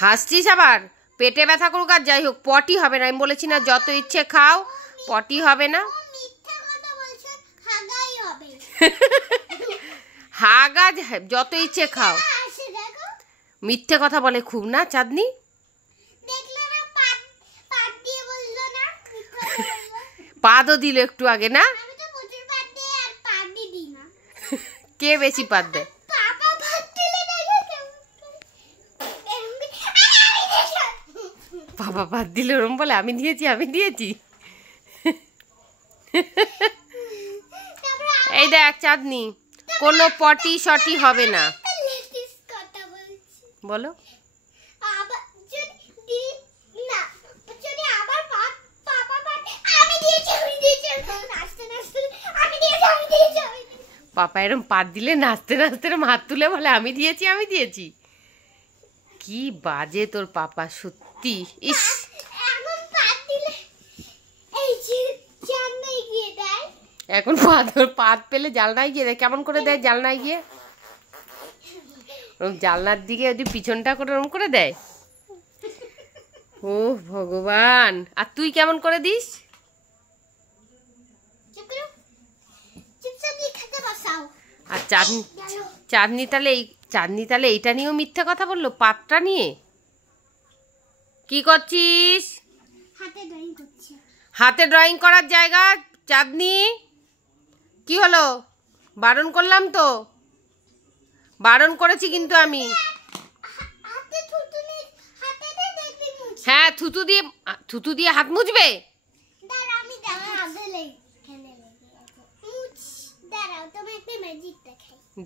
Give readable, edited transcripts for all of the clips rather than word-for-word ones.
হাসছিস আবার? পেটে ব্যথা করুক আর যাই হোক, পটি হবে না। আমি বলেছি না যত ইচ্ছে খাও, পটি হবে না। হাগা যত ইচ্ছে খাও। মিথ্যে কথা বলে খুব না চাঁদনি? পাদও দিল একটু আগে না? কে বেশি পাদ দেয়? বাবা পাদ দিলে ওরম বলে আমি দিয়েছি আমি দিয়েছি। এই দেখ চাঁদনি, কোনো পটি শটি হবে না। বলো। পাপা এরম পাত দিলে নাচতে নাচতে হাত তুলে বলে আমি দিয়েছি আমি দিয়েছি। কি বাজে তোর পাপা সত্যি। ইস, এখন পাত পেলে জালনায় গিয়ে দেয়। কেমন করে দেয় জালনায় গিয়ে? জালনার দিকে যদি পিছনটা করে ওরম করে দেয়। ও ভগবান, আর তুই কেমন করে দিস? আর চাঁদনি তাহলে এইটা নিয়েও মিথ্যে কথা বললো, পাতটা নিয়ে। কি করছিস? হাতে ড্রয়িং করার জায়গা চাঁদনি। কি হলো? বারণ করলাম তো, বারণ করেছি কিন্তু আমি। হ্যাঁ, থুতু দিয়ে হাত মুছবে?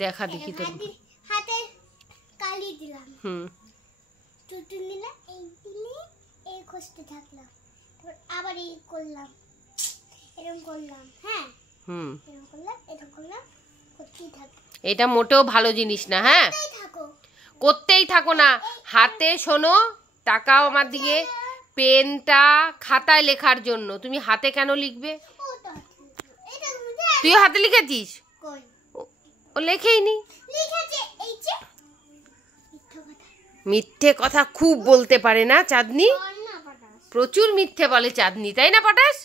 দেখা দেখি তোর হাতে কালি দিলাম। হুম, থুতু নিলাম, এই দিলে এই কষ্টে থাকলাম, আবার এই করলাম, এরকম করলাম। হ্যাঁ, এরকম করলাম, এরকম করলাম, করতেই থাকো। এটা মোটেও ভালো জিনিস না। হ্যাঁ, করতেই থাকো না। হাতে শোনো, তাকাও আমার দিকে। পেনটা খাতায় লেখার জন্য, তুমি হাতে কেন লিখবে? তুই হাতে লিখেছিস? ও লেখেই নি। মিথ্যে কথা খুব বলতে পারে না চাঁদনি? প্রচুর মিথ্যে বলে চাঁদনি, তাই না পটাশ?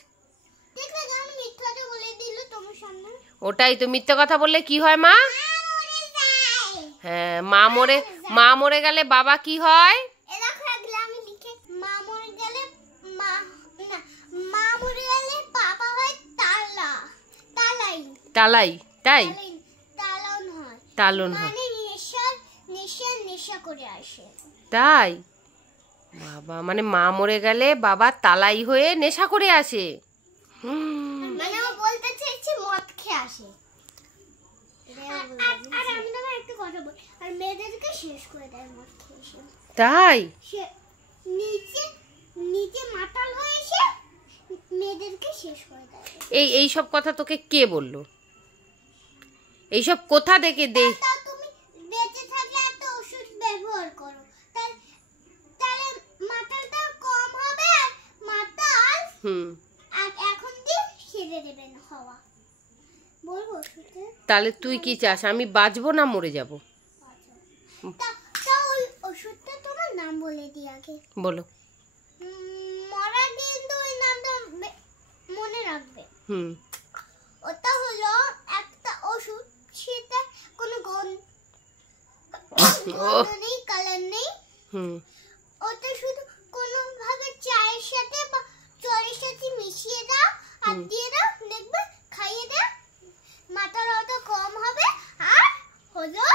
ওটাই তো, মিথ্যে কথা বললে কি হয় মা? হ্যাঁ, মা মরে গেলে বাবা কি হয়? তালাই, তাই? তালন হয়। তাই? বাবা, মানে মা মরে গেলে বাবা তালাই হয়ে নেশা করে আসে। মানে ও বলতে চাইছে মদ খেয়ে আসে। আর আমি তোমার একটু কথা বল, আর মেয়েদেরকে শেষ করে দেয় মদ খেয়ে এসে। তাই? নিচে মাতাল হয়ে এসে মেয়েদেরকে শেষ করে দেয়। এই সব কথা তোকে কে বললো? এইসব কোথা থেকে দেখ? তুমি বেঁচে থাকলে এত ওষুধ ব্যবহার করো, তাহলে মাতালটা কম হবে। আর মাতাল এখন দিয়ে সেরে দেবেন হওয়া। বলবো তাহলে তুই কি চাস, আমি বাঁচবো না মরে যাব? ওই ওষুধটা তোমার নাম বলে দিই আগে। বলো। মরার দিন তো ওই নামটা মনে রাখবে। ওটা হলো একটা ওষুধ, সেটা কোনো গন্ধ নেই, কালার নেই। ওটা শুধু কোনো ভাবে চায়ের সাথে বা জলের সাথে মিশিয়ে দাও আর দিয়ে দাও, দেখবে খাইয়ে দাও, মাথার ওটা কম হবে। আর হলো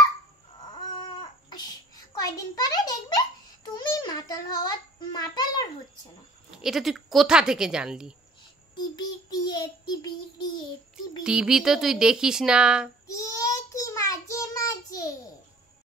কয়দিন পরে দেখবে তুমি মাতাল আর হচ্ছে না। এটা তুই কোথা থেকে জানলি? টিভি টিভি তো তুই দেখিস না। দেখি মাঝে মাঝে।